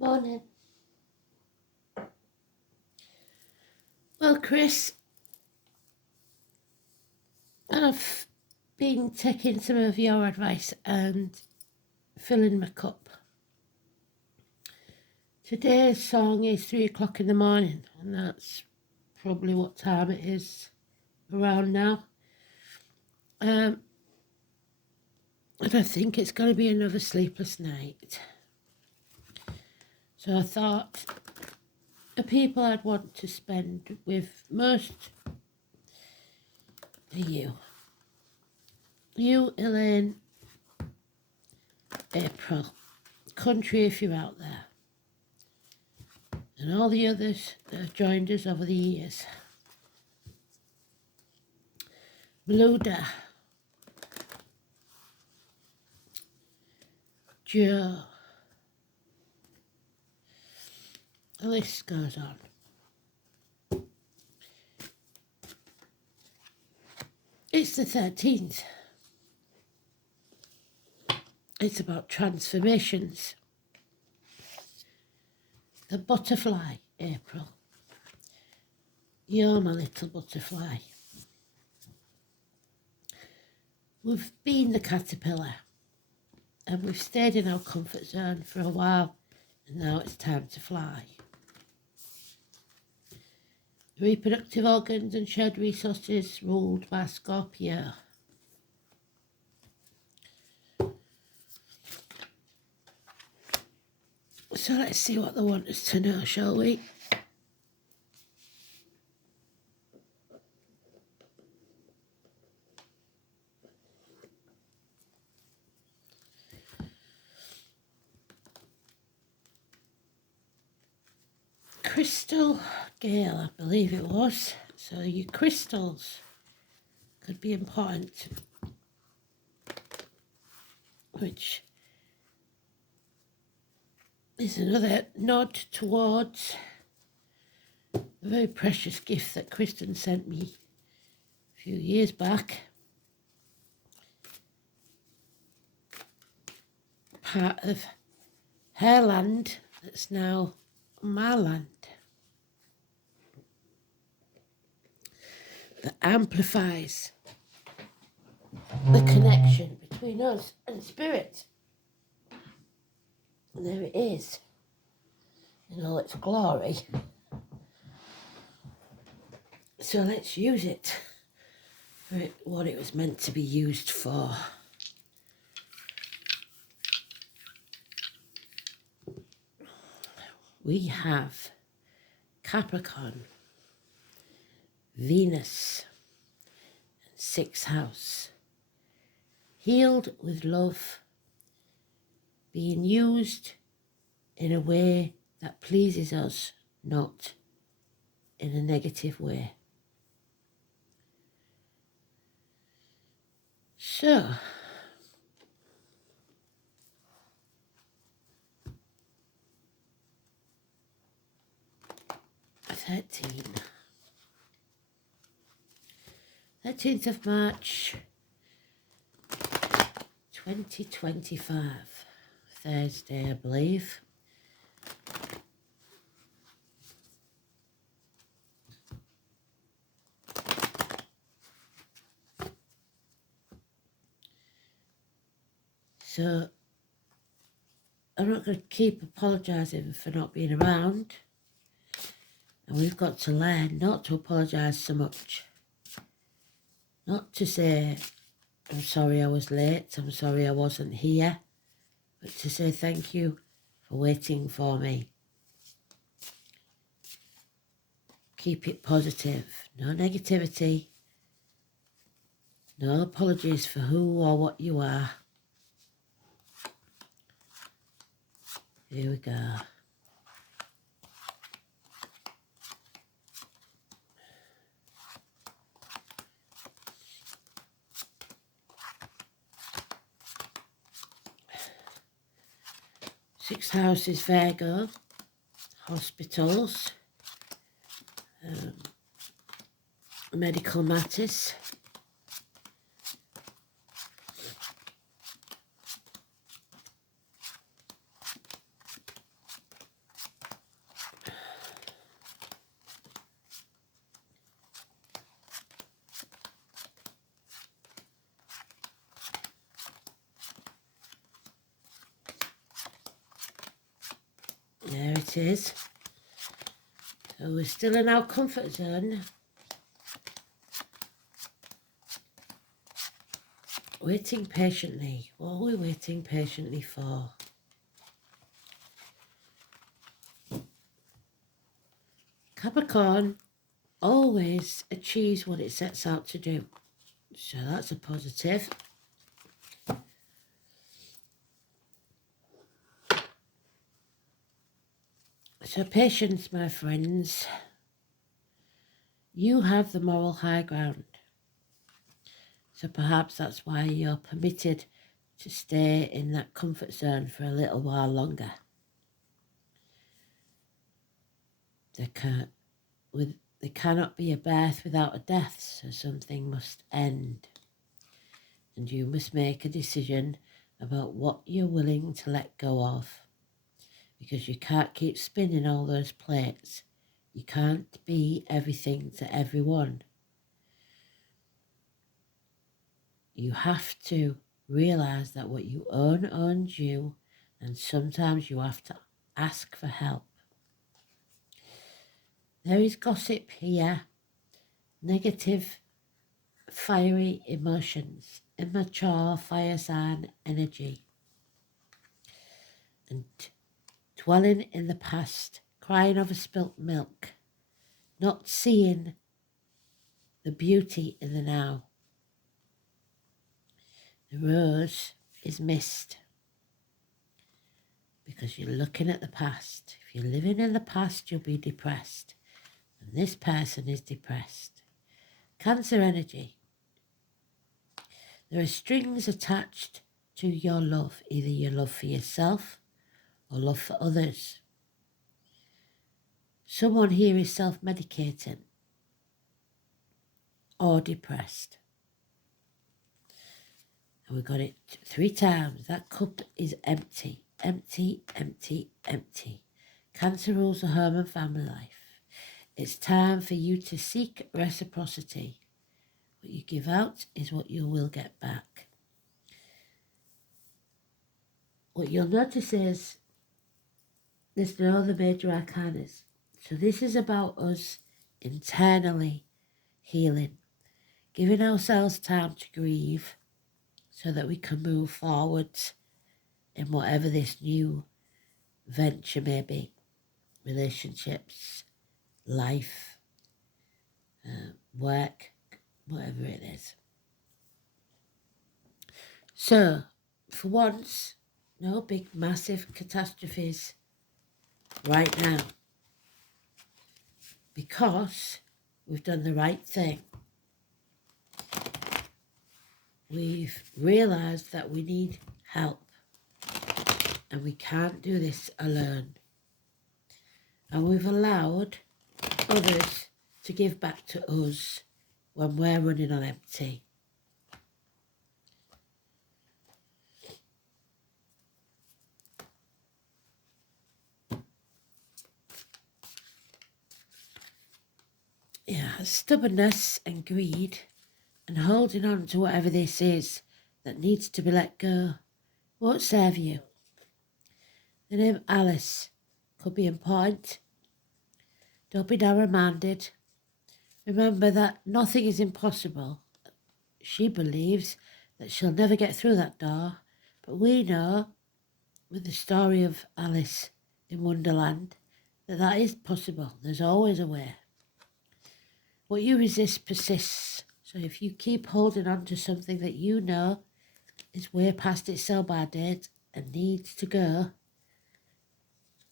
Morning. Well, Chris, I've been taking some of your advice and filling my cup. Today's song is 3 o'clock in the morning, and that's probably what time it is around now. And I think it's going to be another sleepless night. So I thought the people I'd want to spend with most are you. You, Elaine, April, Country if you're out there, and all the others that have joined us over the years. Meluda, Joe, the list goes on. It's the 13th. It's about transformations. The butterfly, April. You're my little butterfly. We've been the caterpillar and we've stayed in our comfort zone for a while, and now it's time to fly. Reproductive organs and shared resources ruled by Scorpio. So let's see what they want us to know, shall we? Crystal Gale, I believe it was. So your crystals could be important, which is another nod towards a very precious gift that Kristen sent me a few years back. Part of her land that's now my land. That amplifies the connection between us and spirit. And there it is, in all its glory. So let's use it for what it was meant to be used for. We have Capricorn, Venus, and 6th house. Healed with love, being used in a way that pleases us, not in a negative way. So, '13. 13th of March, 2025, Thursday, I believe. So, I'm not going to keep apologising for not being around. And we've got to learn not to apologise so much. Not to say, I'm sorry I was late, I'm sorry I wasn't here, but to say thank you for waiting for me. Keep it positive, no negativity, no apologies for who or what you are. Here we go. Sixth house is Virgo, hospitals, medical matters. There it is. So we're still in our comfort zone. Waiting patiently. What are we waiting patiently for? Capricorn always achieves what it sets out to do. So that's a positive. So patience, my friends. You have the moral high ground. So perhaps that's why you're permitted to stay in that comfort zone for a little while longer. There cannot be a birth without a death, so something must end. And you must make a decision about what you're willing to let go of. Because you can't keep spinning all those plates. You can't be everything to everyone. You have to realize that what you own owns you, and sometimes you have to ask for help. There is gossip here, negative, fiery emotions, immature fire sign energy, and dwelling in the past, crying over spilt milk, not seeing the beauty in the now. The rose is missed because you're looking at the past. If you're living in the past, you'll be depressed. And this person is depressed. Cancer energy. There are strings attached to your love, either your love for yourself or love for others. Someone here is self-medicating or depressed. And we got it 3 times. That cup is empty, empty, empty, empty. Cancer rules the home and family life. It's time for you to seek reciprocity. What you give out is what you will get back. What you'll notice is there's no other major arcanas. So this is about us internally healing, giving ourselves time to grieve so that we can move forwards in whatever this new venture may be. Relationships, life, work, whatever it is. So, for once, no big massive catastrophes right now, because we've done the right thing. We've realised that we need help and we can't do this alone. And we've allowed others to give back to us when we're running on empty. Yeah, stubbornness and greed and holding on to whatever this is that needs to be let go won't serve you. The name Alice could be important. Don't be narrow-minded. Remember that nothing is impossible. She believes that she'll never get through that door, but we know, with the story of Alice in Wonderland, that that is possible. There's always a way. What you resist persists. So if you keep holding on to something that you know is way past its sell-by date and needs to go,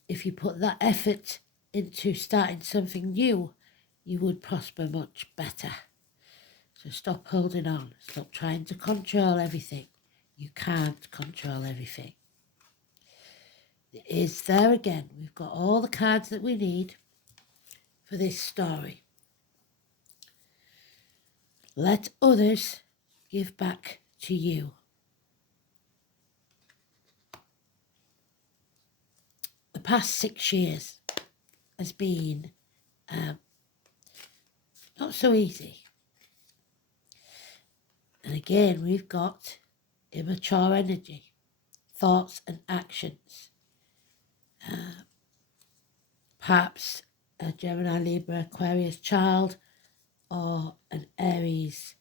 if you put that effort into starting something new, you would prosper much better. So stop holding on. Stop trying to control everything. You can't control everything. It is there again. We've got all the cards that we need for this story. Let others give back to you. The past 6 years has been not so easy. And again, we've got immature energy, thoughts and actions. perhaps a Gemini, Libra, Aquarius child, or an Aries,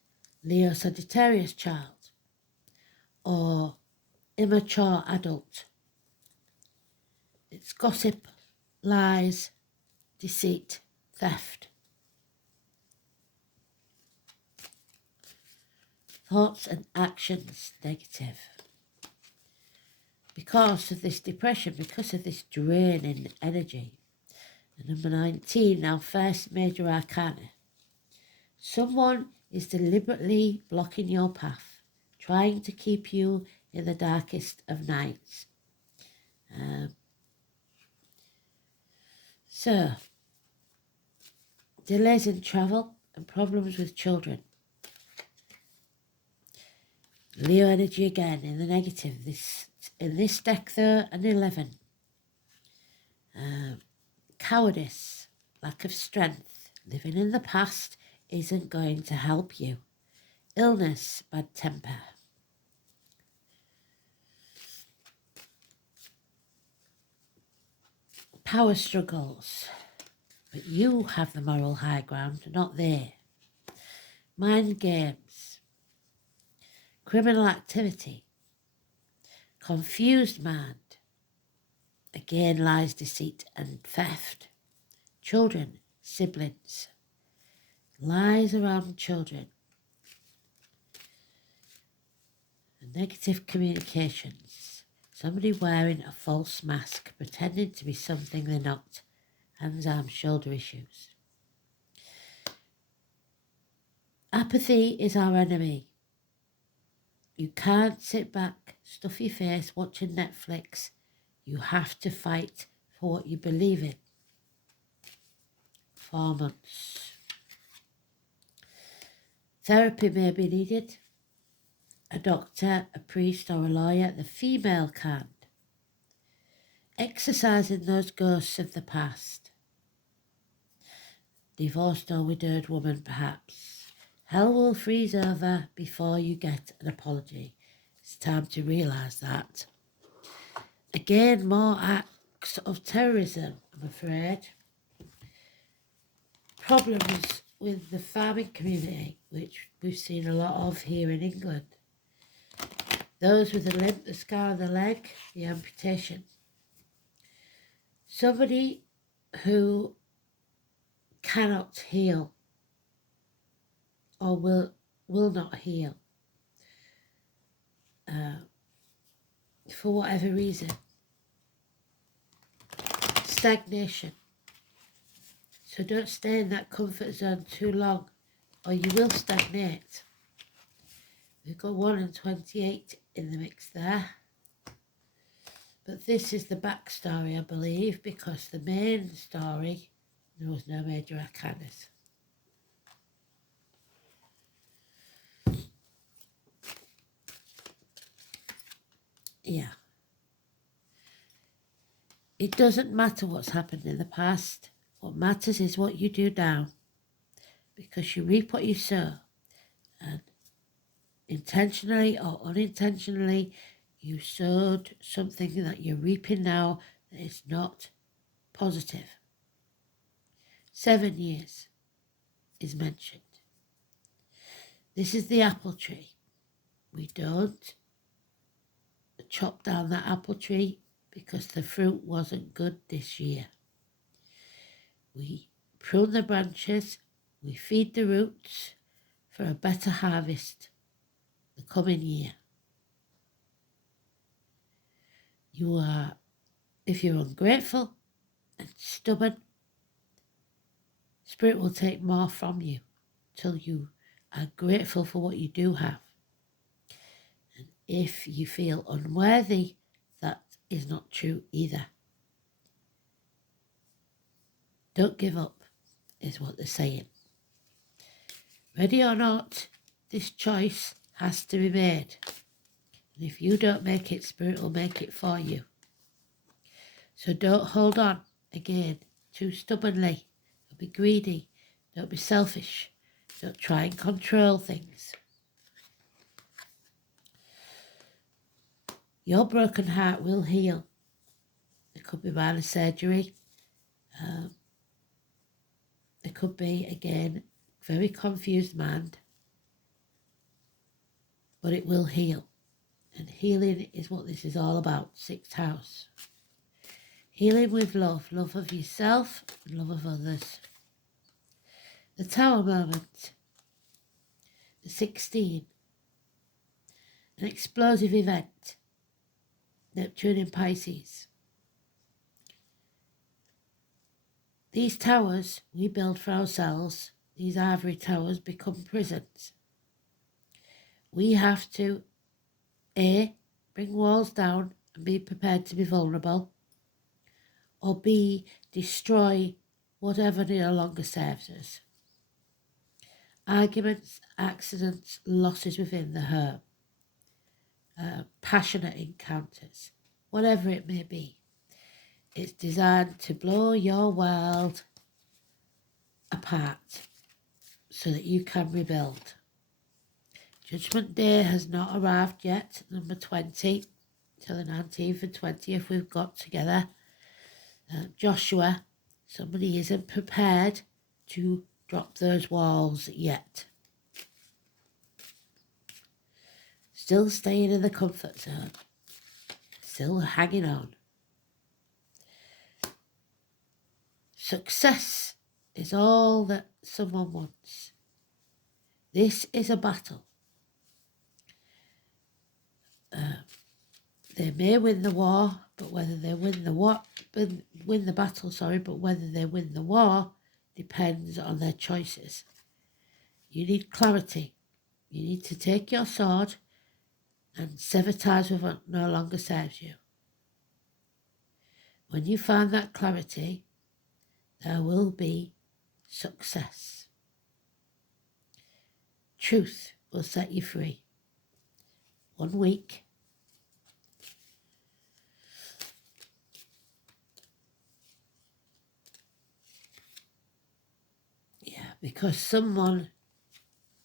Leo, Sagittarius child, or immature adult. It's gossip, lies, deceit, theft. Thoughts and actions negative. Because of this depression, because of this drain in energy. And number 19, our first major arcana. Someone is deliberately blocking your path, trying to keep you in the darkest of nights. So, delays in travel and problems with children. Leo energy again in the negative. In this deck though, an 11. Cowardice, lack of strength, living in the past isn't going to help you. Illness, bad temper. Power struggles, but you have the moral high ground, not they. Mind games, criminal activity, confused mind, again lies, deceit and theft. Children, siblings, lies around children. Negative communications, somebody wearing a false mask, pretending to be something they're not. Hands, arms, shoulder issues. Apathy is our enemy. You can't sit back, stuff your face, watching Netflix. You have to fight for what you believe in. 4 months. Therapy may be needed. A doctor, a priest or a lawyer, the female can't. Exercising those ghosts of the past. Divorced or widowed woman, perhaps. Hell will freeze over before you get an apology. It's time to realise that. Again, more acts of terrorism, I'm afraid. Problems with the farming community, which we've seen a lot of here in England. Those with the limp, the scar on the leg, the amputation. Somebody who cannot heal or will not heal for whatever reason. Stagnation. So don't stay in that comfort zone too long or you will stagnate. We've got 1 and 28 in the mix there. But this is the backstory, I believe, because the main story, there was no major arcanas. Yeah. It doesn't matter what's happened in the past. What matters is what you do now. Because you reap what you sow. And intentionally or unintentionally, you sowed something that you're reaping now that is not positive. 7 years is mentioned. This is the apple tree. We don't chop down that apple tree because the fruit wasn't good this year. We prune the branches, we feed the roots for a better harvest the coming year. If you're ungrateful and stubborn, Spirit will take more from you till you are grateful for what you do have. And if you feel unworthy, that is not true either. Don't give up, is what they're saying. Ready or not, this choice has to be made. And if you don't make it, Spirit will make it for you. So don't hold on, again, too stubbornly. Don't be greedy. Don't be selfish. Don't try and control things. Your broken heart will heal. It could be minor surgery. There could be, again, very confused mind, but it will heal. And healing is what this is all about, sixth house. Healing with love, love of yourself and love of others. The Tower moment, the 16, an explosive event, Neptune in Pisces. These towers we build for ourselves, these ivory towers become prisons. We have to, A, bring walls down and be prepared to be vulnerable, or B, destroy whatever no longer serves us. Arguments, accidents, losses within the home, passionate encounters, whatever it may be. It's designed to blow your world apart so that you can rebuild. Judgment Day has not arrived yet, number 20, till the 19th and 20th we've got together. Joshua, somebody isn't prepared to drop those walls yet. Still staying in the comfort zone. Still hanging on. Success is all that someone wants. This is a battle. They may win the war, but whether they win the battle, but whether they win the war depends on their choices. You need clarity. You need to take your sword and sever ties with what no longer serves you. When you find that clarity, there will be success. Truth will set you free. 1 week. Yeah, because someone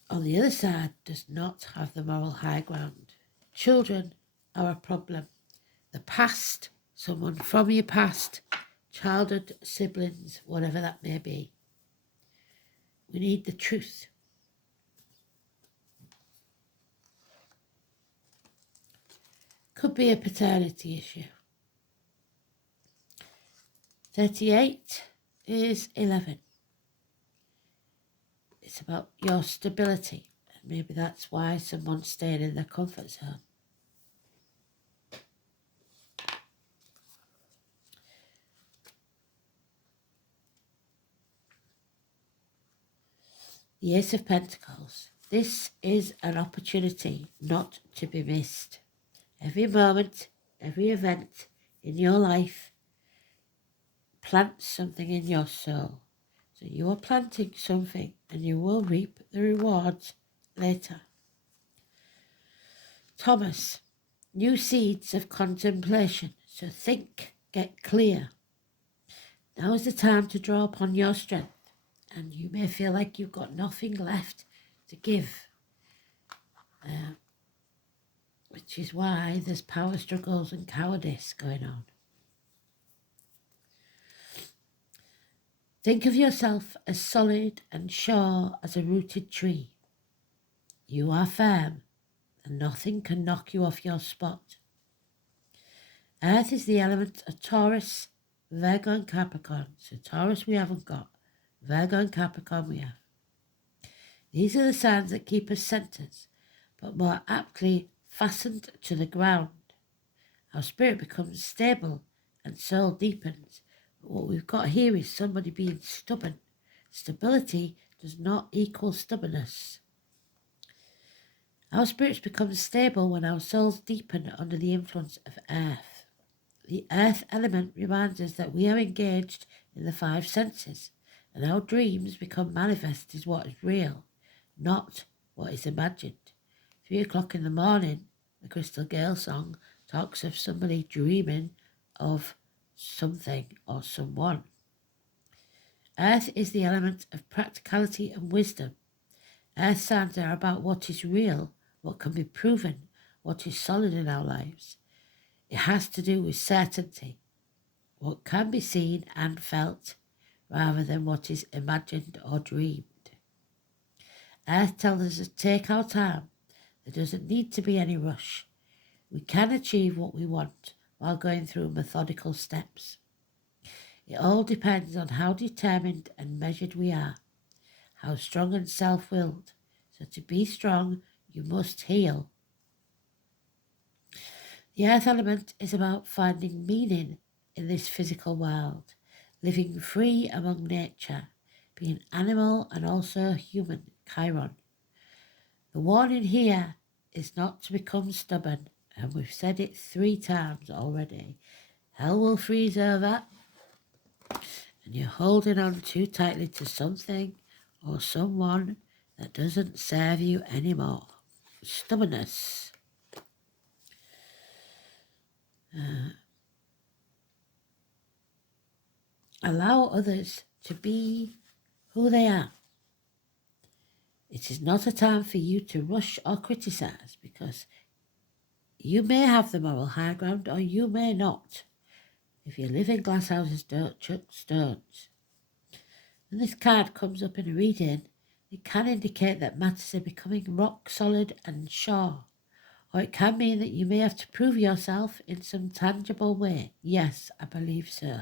on the other side does not have the moral high ground. Children are a problem. The past, someone from your past, childhood, siblings, whatever that may be. We need the truth. Could be a paternity issue. 38 is 11. It's about your stability. And maybe that's why someone's staying in their comfort zone. The Ace of Pentacles. This is an opportunity not to be missed. Every moment, every event in your life plants something in your soul. So you are planting something and you will reap the rewards later. Thomas, new seeds of contemplation. So think, get clear. Now is the time to draw upon your strength. And you may feel like you've got nothing left to give. Which is why there's power struggles and cowardice going on. Think of yourself as solid and sure as a rooted tree. You are firm and nothing can knock you off your spot. Earth is the element of Taurus, Virgo and Capricorn. So Taurus we haven't got. Virgo and Capricorn we have. These are the signs that keep us centered, but more aptly fastened to the ground. Our spirit becomes stable and soul deepens. But what we've got here is somebody being stubborn. Stability does not equal stubbornness. Our spirits become stable when our souls deepen under the influence of earth. The earth element reminds us that we are engaged in the 5 senses, and our dreams become manifest as what is real, not what is imagined. 3 o'clock in the morning, the Crystal Gale song talks of somebody dreaming of something or someone. Earth is the element of practicality and wisdom. Earth signs are about what is real, what can be proven, what is solid in our lives. It has to do with certainty, what can be seen and felt, rather than what is imagined or dreamed. Earth tells us to take our time. There doesn't need to be any rush. We can achieve what we want while going through methodical steps. It all depends on how determined and measured we are, how strong and self-willed. So to be strong, you must heal. The earth element is about finding meaning in this physical world, living free among nature, being animal and also human, Chiron. The warning here is not to become stubborn, and we've said it 3 times already. Hell will freeze over, and you're holding on too tightly to something or someone that doesn't serve you anymore. Stubbornness. Allow others to be who they are. It is not a time for you to rush or criticize, because you may have the moral high ground or you may not. If you live in glass houses, don't chuck stones. When this card comes up in a reading, it can indicate that matters are becoming rock solid and sure, or it can mean that you may have to prove yourself in some tangible way. Yes, I believe so.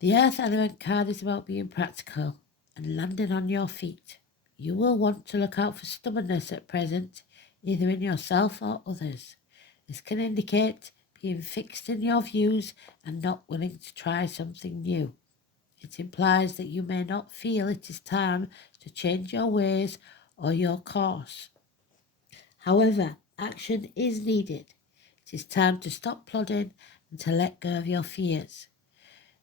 The Earth Element card is about being practical and landing on your feet. You will want to look out for stubbornness at present, either in yourself or others. This can indicate being fixed in your views and not willing to try something new. It implies that you may not feel it is time to change your ways or your course. However, action is needed. It is time to stop plodding and to let go of your fears.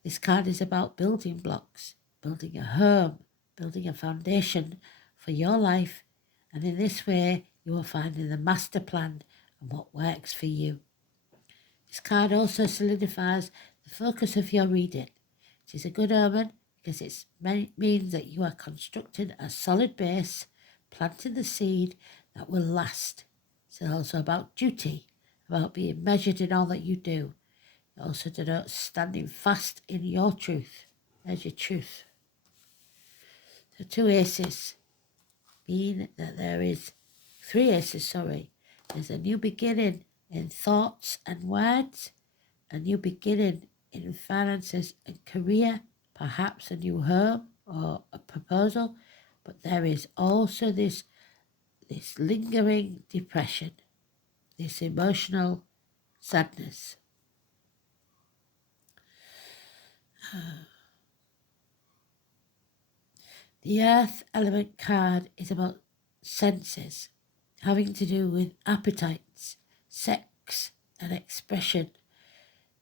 This card is about building blocks, building a home, building a foundation for your life, and in this way you are finding the master plan and what works for you. This card also solidifies the focus of your reading. It is a good omen because it means that you are constructing a solid base, planting the seed that will last. It's also about duty, about being measured in all that you do. It also denotes standing fast in your truth. There's your truth. So 2 aces, mean that there is 3 aces, sorry. There's a new beginning in thoughts and words, a new beginning in finances and career, perhaps a new home or a proposal, but there is also this lingering depression, this emotional sadness. The Earth Element card is about senses, having to do with appetites, sex and expression.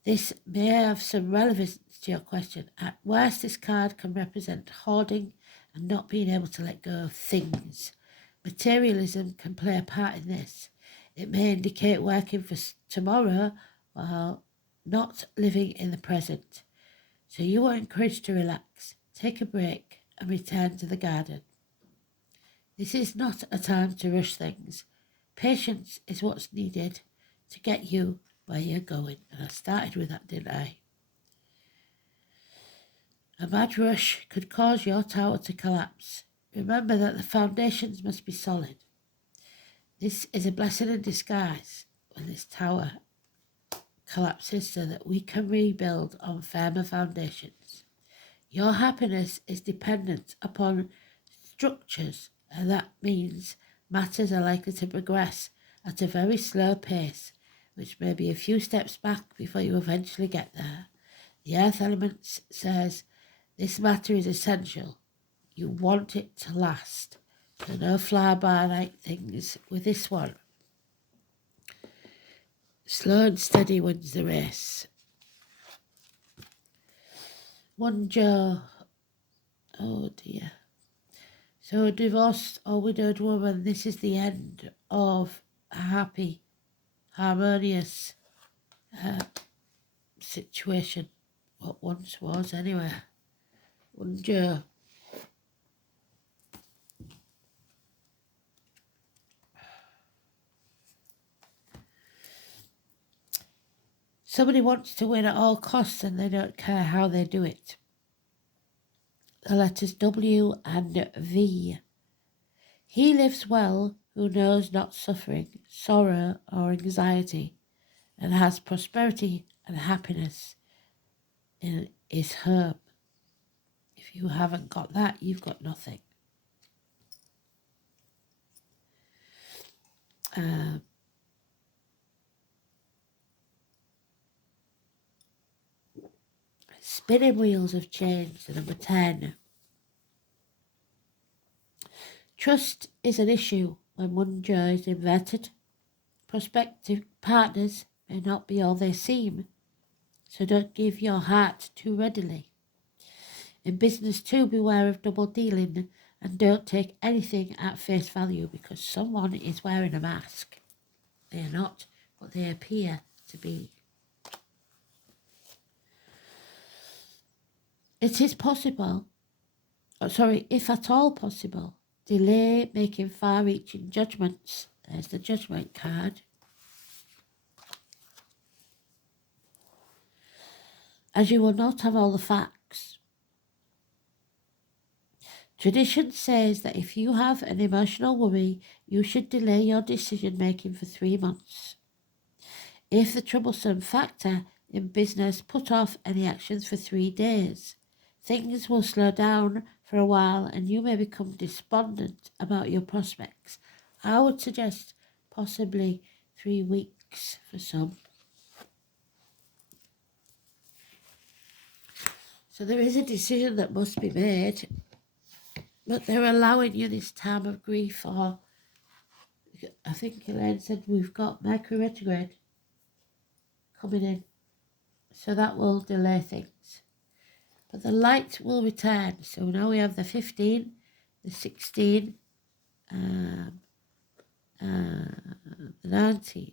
This may have some relevance to your question. At worst, this card can represent hoarding and not being able to let go of things. Materialism can play a part in this. It may indicate working for tomorrow while not living in the present. So you are encouraged to relax, take a break and return to the garden. This is not a time to rush things. Patience is what's needed to get you where you're going. And I started with that, didn't I? A mad rush could cause your tower to collapse. Remember that the foundations must be solid. This is a blessing in disguise when this tower collapses so that we can rebuild on firmer foundations. Your happiness is dependent upon structures, and that means matters are likely to progress at a very slow pace, which may be a few steps back before you eventually get there. The Earth Element says this matter is essential. You want it to last. So no fly-by-night things with this one. Slow and steady wins the race. One Joe. Oh dear. So a divorced or widowed woman, this is the end of a happy, harmonious situation. What once was, anyway. One Joe. Somebody wants to win at all costs and they don't care how they do it. The letters W and V. He lives well who knows not suffering, sorrow or anxiety, and has prosperity and happiness in his home. If you haven't got that, you've got nothing. Spinning wheels of change, number 10. Trust is an issue when one joy is inverted. Prospective partners may not be all they seem, so don't give your heart too readily. In business too, beware of double dealing and don't take anything at face value because someone is wearing a mask. They are not, but they appear to be. It is possible, if at all possible, delay making far-reaching judgments. There's the judgment card. As you will not have all the facts. Tradition says that if you have an emotional worry, you should delay your decision-making for 3 months. If the troublesome factor in business, put off any actions for 3 days. Things will slow down for a while and you may become despondent about your prospects. I would suggest possibly 3 weeks for some. So there is a decision that must be made, but they're allowing you this time of grief, or I think Elaine said we've got Mercury retrograde coming in, so that will delay things. But the light will return. So now we have the 15, the 16, the 19.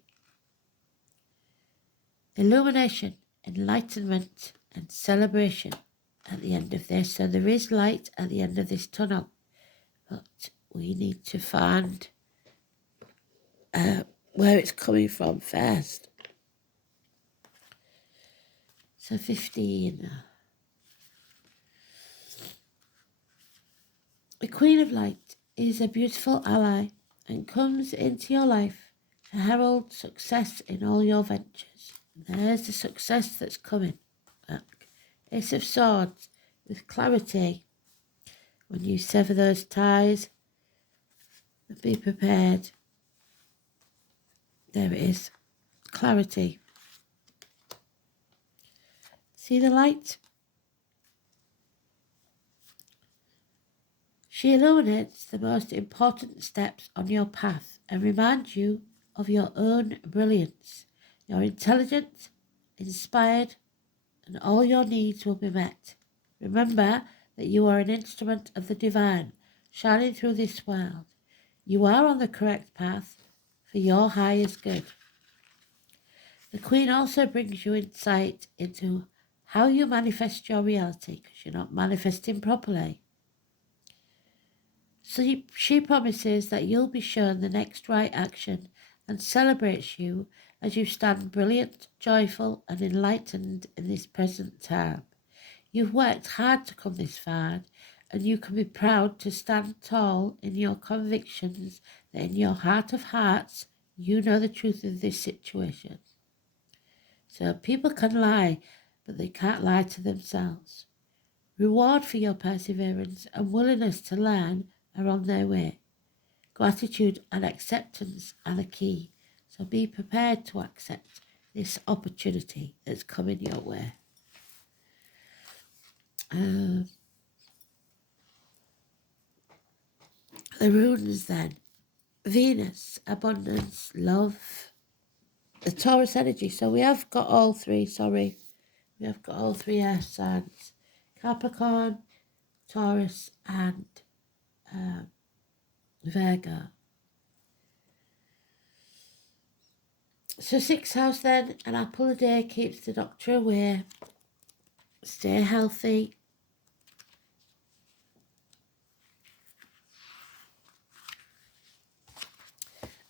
Illumination, enlightenment and celebration at the end of this. So there is light at the end of this tunnel. But we need to find where it's coming from first. So 15. The Queen of Light is a beautiful ally and comes into your life to herald success in all your ventures. There's the success that's coming. Look. Ace of Swords with clarity. When you sever those ties, be prepared. There it is. Clarity. See the light? She illuminates the most important steps on your path and reminds you of your own brilliance. You're intelligent, inspired, and all your needs will be met. Remember that you are an instrument of the divine, shining through this world. You are on the correct path for your highest good. The Queen also brings you insight into how you manifest your reality, because you're not manifesting properly. So she promises that you'll be shown the next right action and celebrates you as you stand brilliant, joyful and enlightened in this present time. You've worked hard to come this far and you can be proud to stand tall in your convictions that in your heart of hearts you know the truth of this situation. So people can lie, but they can't lie to themselves. Reward for your perseverance and willingness to learn are on their way. Gratitude and acceptance are the key. So be prepared to accept this opportunity that's coming your way. The runes then. Venus, abundance, love, the Taurus energy. So we have got all three, We have got all 3 air signs. Capricorn, Taurus and Virgo. So 6th house then, an apple a day keeps the doctor away. Stay healthy.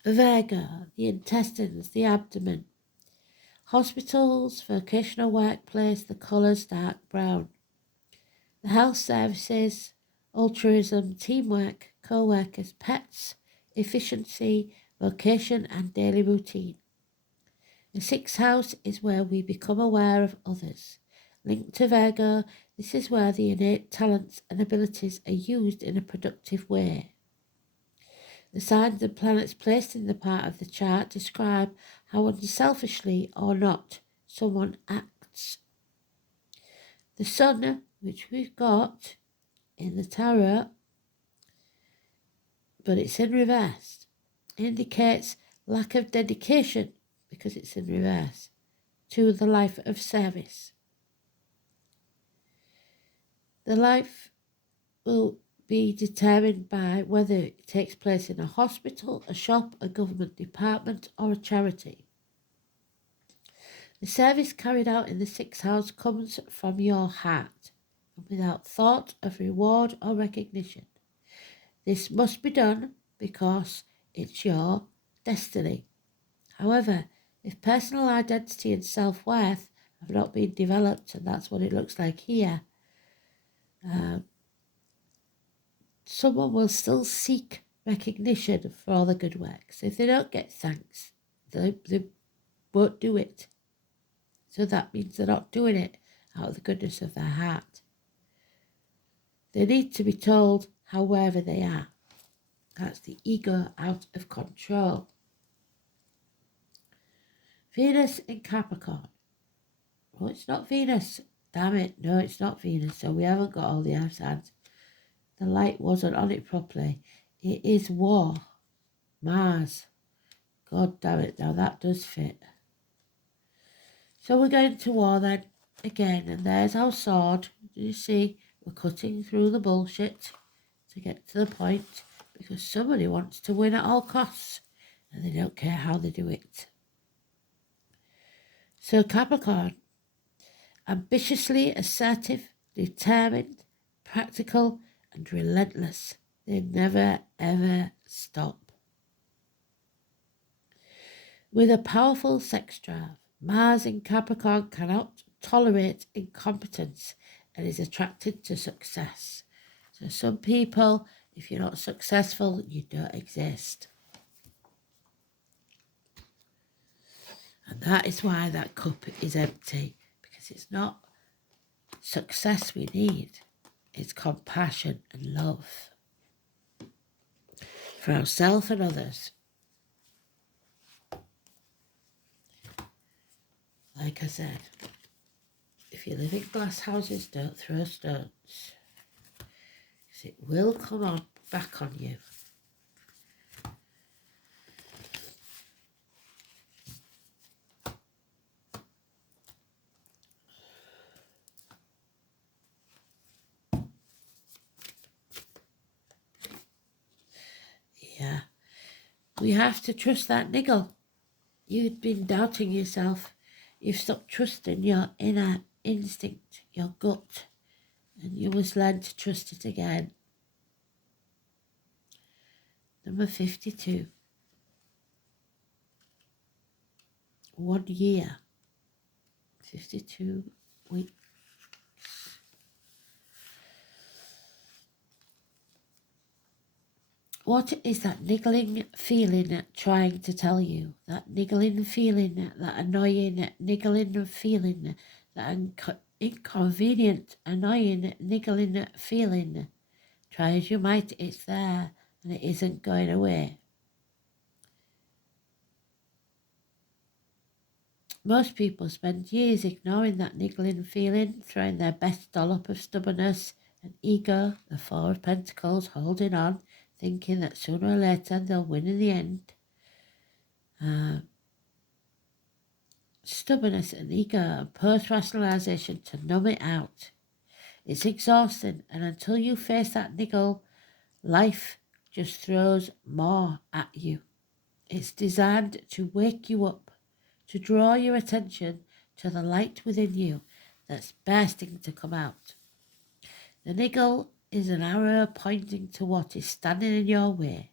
Virgo, the intestines, the abdomen. Hospitals, vocational workplace, the colours dark brown. The health services, altruism, teamwork, co-workers, pets, efficiency, vocation and daily routine. The sixth house is where we become aware of others. Linked to Virgo, this is where the innate talents and abilities are used in a productive way. The signs and planets placed in the part of the chart describe how unselfishly or not someone acts. The sun, which we've got in the tarot, but it's in reverse, indicates lack of dedication because it's in reverse to the life of service. The life will be determined by whether it takes place in a hospital, a shop, a government department, or a charity. The service carried out in the sixth house comes from your heart, and without thought of reward or recognition. This must be done because it's your destiny. However, if personal identity and self-worth have not been developed, and that's what it looks like here, someone will still seek recognition for all the good work. So if they don't get thanks, they won't do it. So that means they're not doing it out of the goodness of their heart. They need to be told how worthy they are. That's the ego out of control. Venus in Capricorn. Oh, it's not Venus. Damn it. No, it's not Venus. So we haven't got all the earth signs. The light wasn't on it properly. It is war. Mars. God damn it. Now that does fit. So we're going to war then. Again. And there's our sword. Do you see? We're cutting through the bullshit to get to the point. Because somebody wants to win at all costs. And they don't care how they do it. So Capricorn. Ambitiously assertive, determined, practical, and relentless. They never ever stop. With a powerful sex drive, Mars in Capricorn cannot tolerate incompetence and is attracted to success. So some people, if you're not successful, you don't exist. And that is why that cup is empty. Because it's not success we need. It's compassion and love for ourselves and others. Like I said, if you live in glass houses, don't throw stones. Because it will come on back on you. Yeah. We have to trust that niggle. You've been doubting yourself. You've stopped trusting your inner instinct, your gut, and you must learn to trust it again. Number 52. 1 year. 52 weeks. What is that niggling feeling trying to tell you? That niggling feeling, that annoying niggling feeling, that inconvenient, annoying niggling feeling. Try as you might, it's there and it isn't going away. Most people spend years ignoring that niggling feeling, throwing their best dollop of stubbornness and ego, the Four of Pentacles, holding on, thinking that sooner or later they'll win in the end. Stubbornness and ego and post-rationalization to numb it out. It's exhausting, and until you face that niggle, life just throws more at you. It's designed to wake you up, to draw your attention to the light within you that's bursting to come out. The niggle is an arrow pointing to what is standing in your way,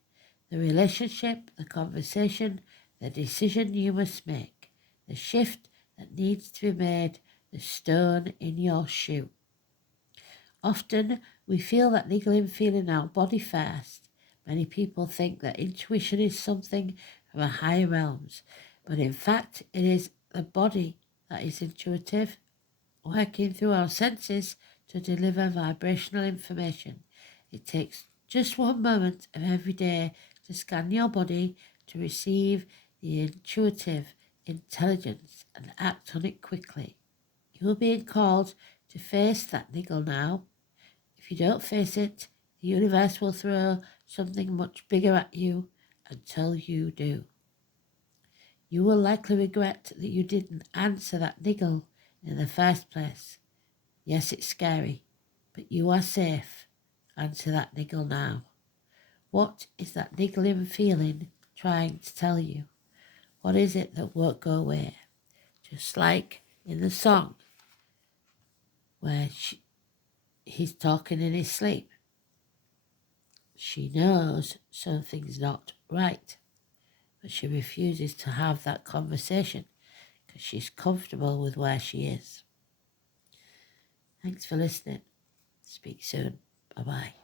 the relationship, the conversation, the decision you must make, the shift that needs to be made the stone in your shoe. Often we feel that niggling feeling in our body first. Many people think that intuition is something from a higher realms, but in fact it is the body that is intuitive, working through our senses to deliver vibrational information. It takes just one moment of every day to scan your body to receive the intuitive intelligence and act on it quickly. You are being called to face that niggle now. If you don't face it, the universe will throw something much bigger at you until you do. You will likely regret that you didn't answer that niggle in the first place. Yes, it's scary, but you are safe. Answer that niggle now. What is that niggling feeling trying to tell you? What is it that won't go away? Just like in the song where he's talking in his sleep. She knows something's not right, but she refuses to have that conversation because she's comfortable with where she is. Thanks for listening. Speak soon. Bye-bye.